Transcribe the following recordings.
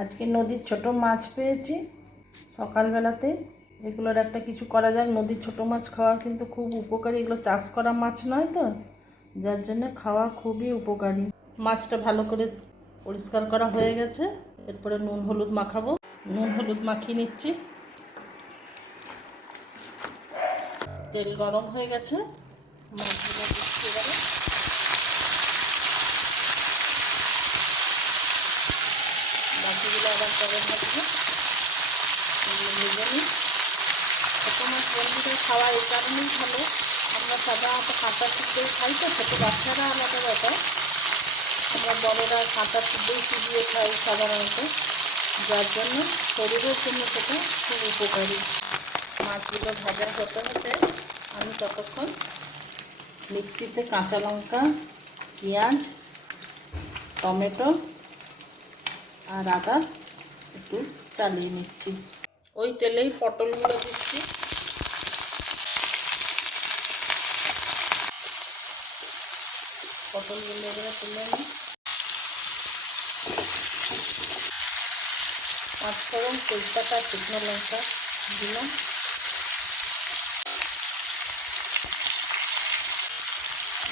আজকে নদীর ছোট মাছ পেয়েছি সকালবেলাতে। এগুলোর একটা কিছু করা যাক। নদীর ছোট মাছ খাওয়া কিন্তু খুব উপকারী। এগুলো চাষ করা মাছ নয় তো, যার জন্য খাওয়া খুবই উপকারী। মাছটা ভালো করে পরিষ্কার করা হয়ে গেছে। এরপরে নুন হলুদ মাখাবো। নুন হলুদ মাখিয়ে নিচ্ছি। তেল গরম হয়ে গেছে, মাছগুলো দিচ্ছি এবারে। বাকিগুলো আবার পরে ভাজবো। এগুলো ভেজে নিই। ছোটো মাছ বন্ধুদের খাওয়া এই কারণেই ভালো, আমরা সাধারণত কাঁটা সিদ্ধই খাই তো। ছোটো বাচ্চারা আলাদা ব্যাপার, আমরা বড়রা কাঁটা সিদ্ধই সিজিয়ে খাই সাধারণত, যার জন্য শরীরের জন্য সেটা খুব উপকারী। মাছগুলো ভাজা হতে হতে আমি ততক্ষণ মিক্সিতে কাঁচা লঙ্কা, পেঁয়াজ, টমেটো আর আদা একটু চালিয়ে নিচ্ছি। ওই তেলেই পটলগুলো দিচ্ছি। পটলগুলো এবারে তুলে নিই। পাঁচফোড়ন, তেজপাতা, শুকনো লঙ্কা দিলাম।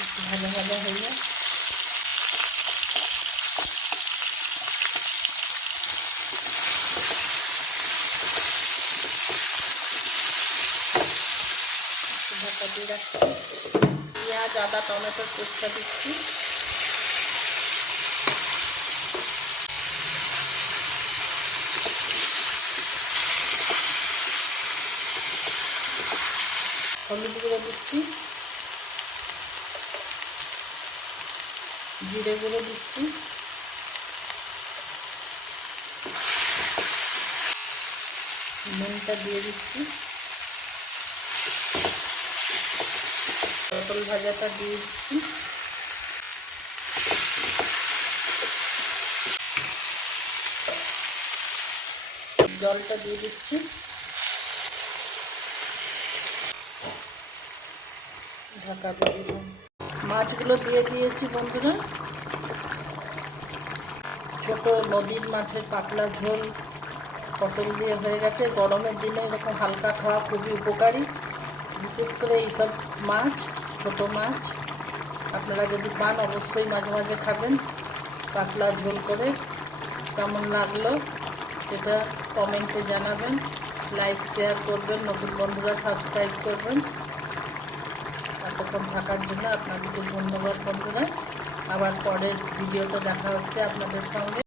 একটু ভাজা ভাজা হয়ে যায়। ঢাকা দিয়ে রাখছি। পেঁয়াজ, আদা, টমেটোর পেস্টটা দিচ্ছি। হলুদ গুঁড়ো দিচ্ছি, জিরে গুঁড়ো দিচ্ছি, নুনটা দিয়ে দিচ্ছি, পটল ভাজাটা দিয়ে দিচ্ছি, জলটা দিয়ে দিচ্ছি, ঢাকা দিয়ে দিলাম। মাছগুলো দিয়ে দিয়েছি বন্ধুরা। ছোট নদীর মাছের পাতলা ঝোল পটল দিয়ে হয়ে গেছে। গরমের দিনে এরকম হালকা খাওয়া খুবই উপকারী, বিশেষ করে এইসব মাছ, ছোট মাছ আপনারা যদি পান অবশ্যই মাঝে মাঝে খাবেন পাতলা ঝোল করে। কেমন লাগলো সেটা কমেন্টে জানাবেন, লাইক শেয়ার করবেন, নতুন বন্ধুরা সাবস্ক্রাইব করবেন। এতক্ষণ থাকার জন্য আপনাদেরকে ধন্যবাদ বন্ধুরা। আবার পরের ভিডিওতে দেখা হচ্ছে আপনাদের সঙ্গে।